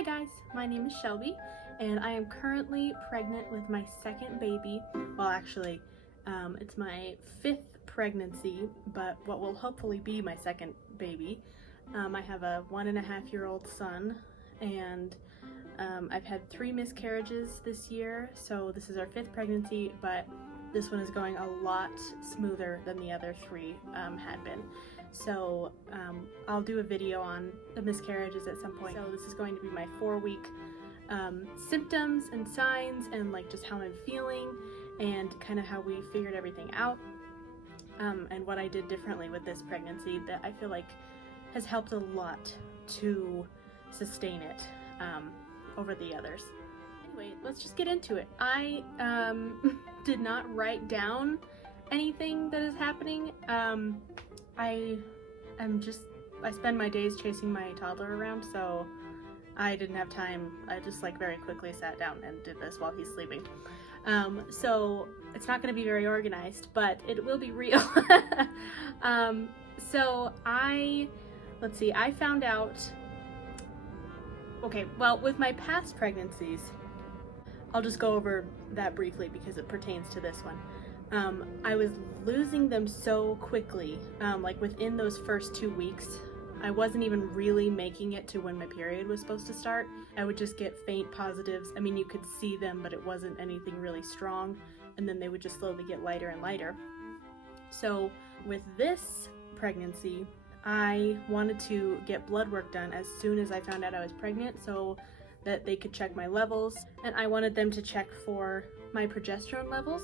Hi guys, my name is Shelby and I am currently pregnant with my second baby. Well, actually, it's my 5th pregnancy, but what will hopefully be my second baby. I have a 1.5-year-old son and I've had 3 miscarriages this year, so this is our 5th pregnancy, but this one is going a lot smoother than the other 3 had been. So I'll do a video on the miscarriages at some point. So this is going to be my 4-week symptoms and signs and like just how I'm feeling and kind of how we figured everything out and what I did differently with this pregnancy that I feel like has helped a lot to sustain it over the others. Anyway, let's just get into it. I did not write down anything that is happening. I spend my days chasing my toddler around, so I didn't have time. I just like very quickly sat down and did this while he's sleeping. So it's not going to be very organized, but it will be real. So let's see, I found out, okay, well, with my past pregnancies, I'll just go over that briefly because it pertains to this one. I was losing them so quickly, like within those first 2 weeks. I wasn't even really making it to when my period was supposed to start. I would just get faint positives. I mean, you could see them, but it wasn't anything really strong, and then they would just slowly get lighter and lighter. So with this pregnancy, I wanted to get blood work done as soon as I found out I was pregnant so that they could check my levels, and I wanted them to check for my progesterone levels.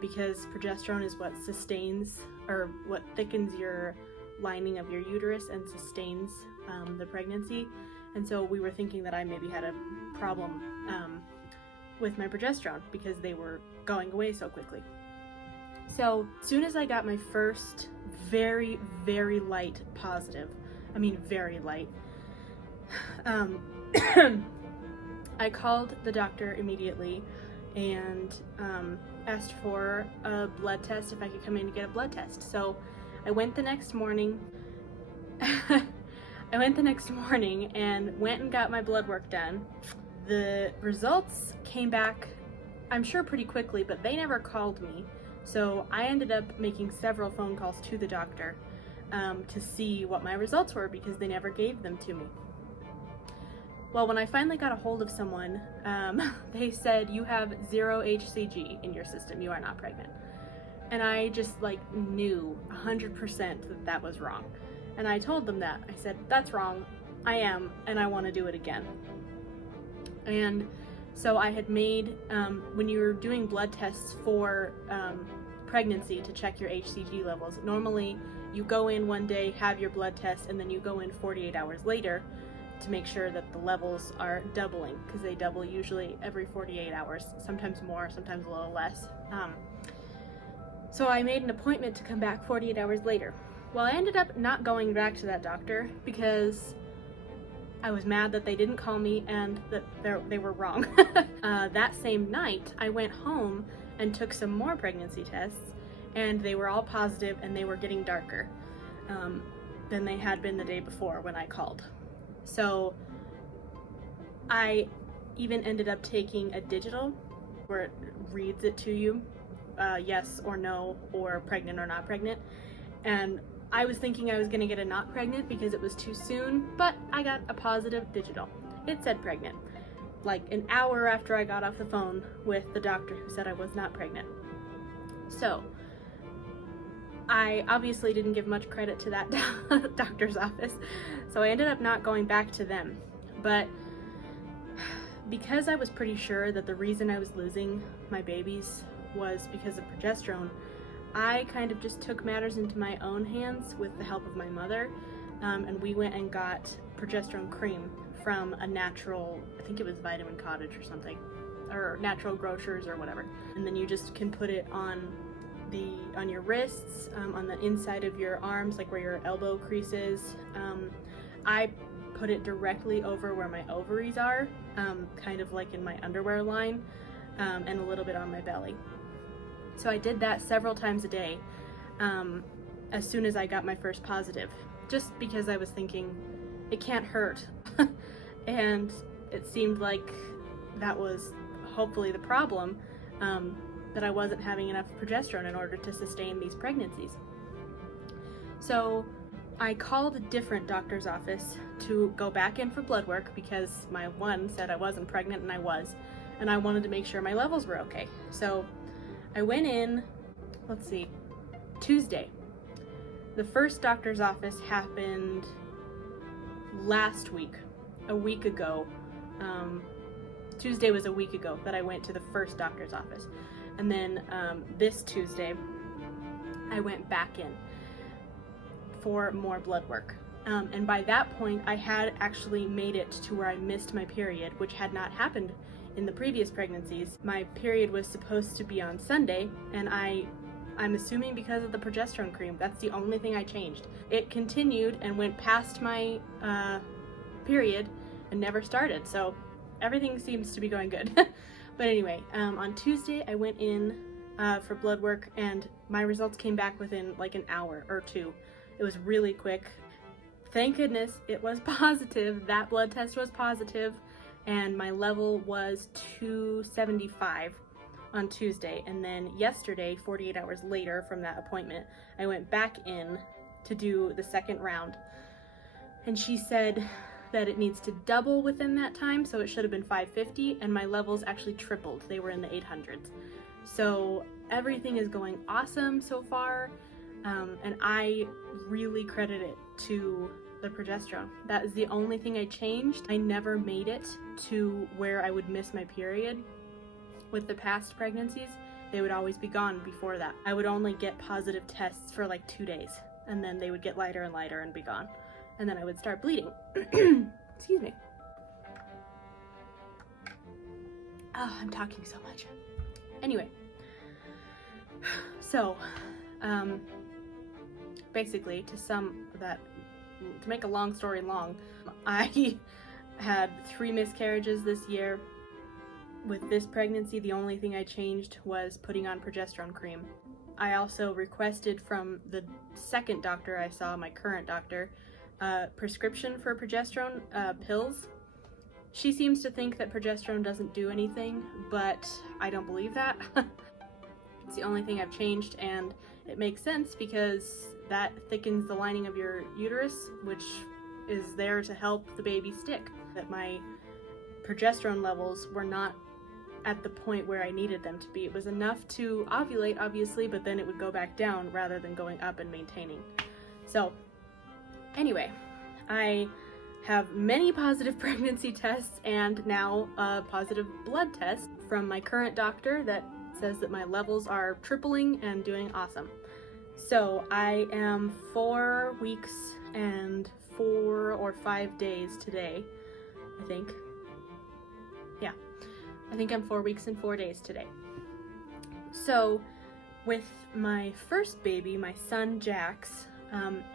Because progesterone is what sustains or what thickens your lining of your uterus and sustains the pregnancy. And so we were thinking that I maybe had a problem with my progesterone because they were going away so quickly. So as soon as I got my first very, very light positive, I mean very light, I called the doctor immediately and asked for a blood test, if I could come in to get a blood test. So I went the next morning. I went the next morning and went and got my blood work done. The results came back, I'm sure pretty quickly, but they never called me. So I ended up making several phone calls to the doctor to see what my results were because they never gave them to me. Well, when I finally got a hold of someone, they said, you have 0 HCG in your system, you are not pregnant. And I just like knew 100% that that was wrong. And I told them that. I said, that's wrong, I am, and I want to do it again. And so I had made, when you're doing blood tests for pregnancy to check your HCG levels, normally you go in one day, have your blood test, and then you go in 48 hours later to make sure that the levels are doubling, because they double usually every 48 hours, sometimes more, sometimes a little less. So I made an appointment to come back 48 hours later. Well, I ended up not going back to that doctor because I was mad that they didn't call me and that they were wrong. That same night, I went home and took some more pregnancy tests, and they were all positive and they were getting darker than they had been the day before when I called. So I even ended up taking a digital where it reads it to you, yes or no, or pregnant or not pregnant. And I was thinking I was gonna get a not pregnant because it was too soon, but I got a positive digital. It said pregnant, like an hour after I got off the phone with the doctor who said I was not pregnant. So I obviously didn't give much credit to that doctor's office, so I ended up not going back to them. But because I was pretty sure that the reason I was losing my babies was because of progesterone, I kind of just took matters into my own hands with the help of my mother, and we went and got Progesterone Cream from a natural, I think it was Vitamin Cottage or something, or Natural Grocers or whatever. And then you just can put it on your wrists, on the inside of your arms, like where your elbow crease is. I put it directly over where my ovaries are, kind of like in my underwear line, and a little bit on my belly. So I did that several times a day as soon as I got my first positive, just because I was thinking it can't hurt. and it seemed like that was hopefully the problem, that I wasn't having enough progesterone in order to sustain these pregnancies. So I called a different doctor's office to go back in for blood work because my one said I wasn't pregnant and I was, and I wanted to make sure my levels were okay. So I went in, let's see, Tuesday. The first doctor's office happened last week, a week ago. Tuesday was a week ago that I went to the first doctor's office. And then this Tuesday, I went back in for more blood work. And by that point, I had actually made it to where I missed my period, which had not happened in the previous pregnancies. My period was supposed to be on Sunday, and I'm assuming because of the progesterone cream. That's the only thing I changed. It continued and went past my period and never started, so everything seems to be going good. But anyway, on Tuesday I went in for blood work, and my results came back within like an hour or two. It was really quick. Thank goodness it was positive. That blood test was positive, and my level was 275 on Tuesday. And then yesterday, 48 hours later from that appointment, I went back in to do the second round, and she said that it needs to double within that time, so it should have been 550, and my levels actually tripled. They were in the 800s. So everything is going awesome so far, and I really credit it to the progesterone. That is the only thing I changed. I never made it to where I would miss my period. With the past pregnancies, they would always be gone before that. I would only get positive tests for like 2 days, and then they would get lighter and lighter and be gone. And then I would start bleeding. Excuse me. Oh, I'm talking so much. Anyway, so basically, to make a long story long, I had 3 miscarriages this year. With this pregnancy, the only thing I changed was putting on progesterone cream. I also requested from the second doctor I saw, my current doctor, prescription for progesterone pills. She seems to think that progesterone doesn't do anything, but I don't believe that. It's the only thing I've changed, and it makes sense because that thickens the lining of your uterus, which is there to help the baby stick. That my progesterone levels were not at the point where I needed them to be. It was enough to ovulate, obviously, but then it would go back down rather than going up and maintaining. So anyway, I have many positive pregnancy tests and now a positive blood test from my current doctor that says that my levels are tripling and doing awesome. So I am 4 weeks and 4 or 5 days today, I think. Yeah, I think I'm 4 weeks and 4 days today. So with my first baby, my son Jax,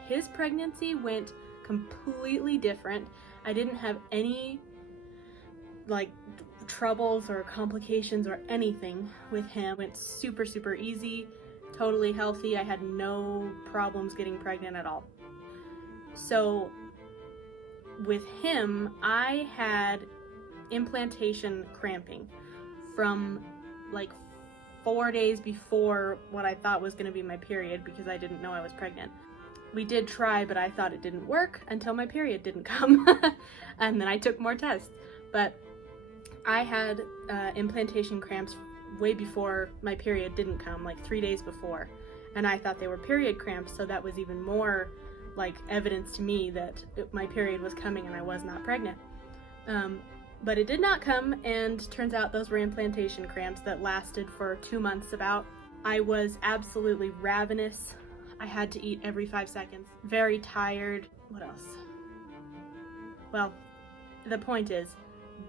his pregnancy went completely different. I didn't have any like troubles or complications or anything with him. It went super, super easy, totally healthy. I had no problems getting pregnant at all. So with him, I had implantation cramping from like 4 days before what I thought was going to be my period because I didn't know I was pregnant. We did try, but I thought it didn't work until my period didn't come. And then I took more tests. But I had implantation cramps way before my period didn't come, like 3 days before. And I thought they were period cramps, so that was even more like evidence to me that my period was coming and I was not pregnant. But it did not come, and turns out those were implantation cramps that lasted for 2 months about. I was absolutely ravenous. I had to eat every 5 seconds. Very tired. What else? Well, the point is,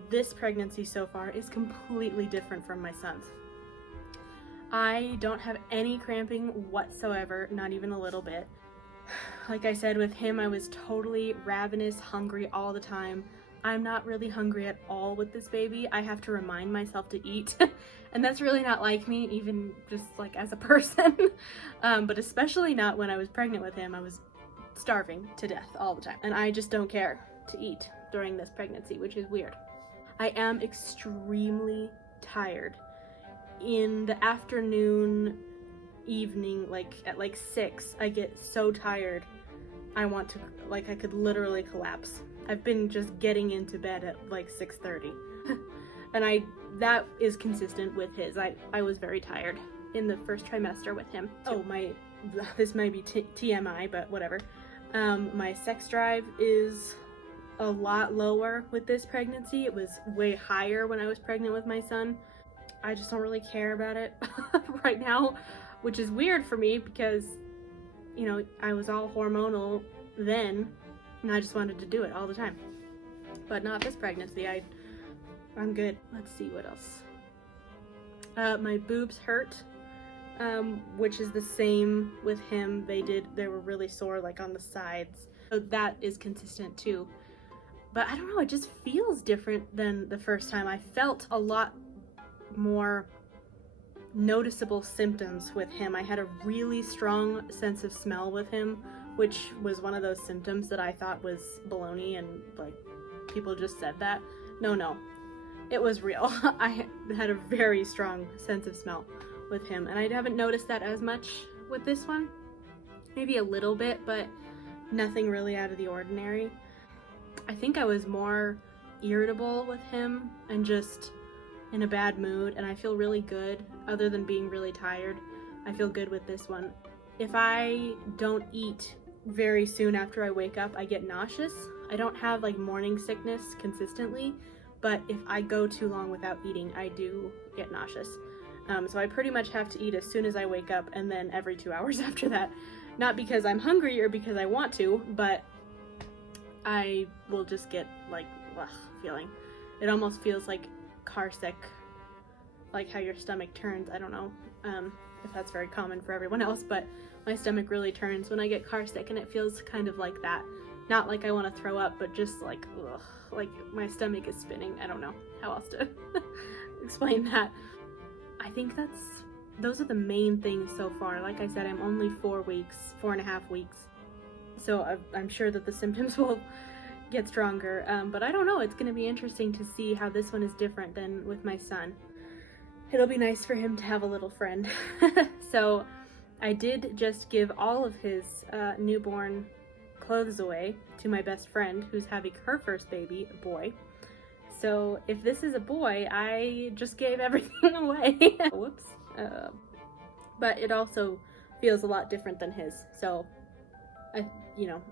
this pregnancy so far is completely different from my son's. I don't have any cramping whatsoever, not even a little bit. Like I said, with him, I was totally ravenous, hungry all the time. I'm not really hungry at all with this baby. I have to remind myself to eat. And that's really not like me, even just like as a person. But especially not when I was pregnant with him. I was starving to death all the time. And I just don't care. to eat during this pregnancy, which is weird. I am extremely tired. In the afternoon, evening, like at like 6, I get so tired. I want to, like, I could literally collapse. I've been just getting into bed at like 6:30. And that is consistent with his. I was very tired in the first trimester with him. Oh, this might be TMI, but whatever. My sex drive is a lot lower with this pregnancy. It was way higher when I was pregnant with my son. I just don't really care about it right now, which is weird for me because, you know, I was all hormonal then and I just wanted to do it all the time. But not this pregnancy. I'm good. Let's see what else. My boobs hurt, which is the same with him. They were really sore, like on the sides. So that is consistent too. But I don't know, it just feels different than the first time. I felt a lot more noticeable symptoms with him. I had a really strong sense of smell with him, which was one of those symptoms that I thought was baloney and like people just said that. No, it was real. I had a very strong sense of smell with him, and I haven't noticed that as much with this one. Maybe a little bit, but nothing really out of the ordinary. I think I was more irritable with him and just in a bad mood, and I feel really good. Other than being really tired, I feel good with this one. If I don't eat very soon after I wake up, I get nauseous. I don't have like morning sickness consistently, but if I go too long without eating, I do get nauseous. So I pretty much have to eat as soon as I wake up and then every 2 hours after that. Not because I'm hungry or because I want to, but I will just get like, ugh, feeling. It almost feels like car sick, like how your stomach turns. I don't know if that's very common for everyone else, but my stomach really turns when I get car sick, and it feels kind of like that. Not like I want to throw up, but just like, ugh, like my stomach is spinning. I don't know how else to explain that. I think those are the main things so far. Like I said, I'm only 4.5 weeks. So I'm sure that the symptoms will get stronger, but I don't know. It's going to be interesting to see how this one is different than with my son. It'll be nice for him to have a little friend. So I did just give all of his newborn clothes away to my best friend who's having her first baby, a boy. So if this is a boy, I just gave everything away. Whoops. But it also feels a lot different than his. So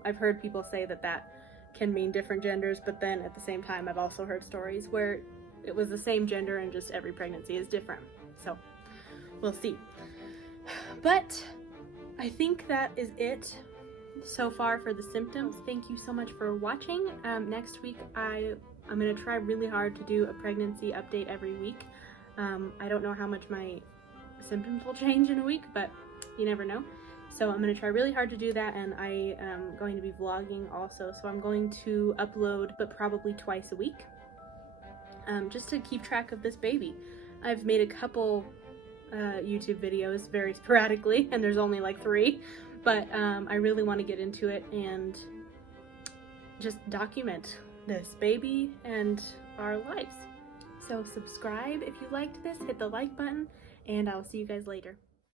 I've heard people say that can mean different genders, but then at the same time, I've also heard stories where it was the same gender and just every pregnancy is different. So we'll see. But I think that is it so far for the symptoms. Thank you so much for watching. Next week, I'm going to try really hard to do a pregnancy update every week. I don't know how much my symptoms will change in a week, but you never know. So I'm going to try really hard to do that, and I am going to be vlogging also. So I'm going to upload, but probably twice a week, just to keep track of this baby. I've made a couple YouTube videos very sporadically, and there's only like 3, but I really want to get into it and just document this baby and our lives. So subscribe if you liked this, hit the like button, and I'll see you guys later.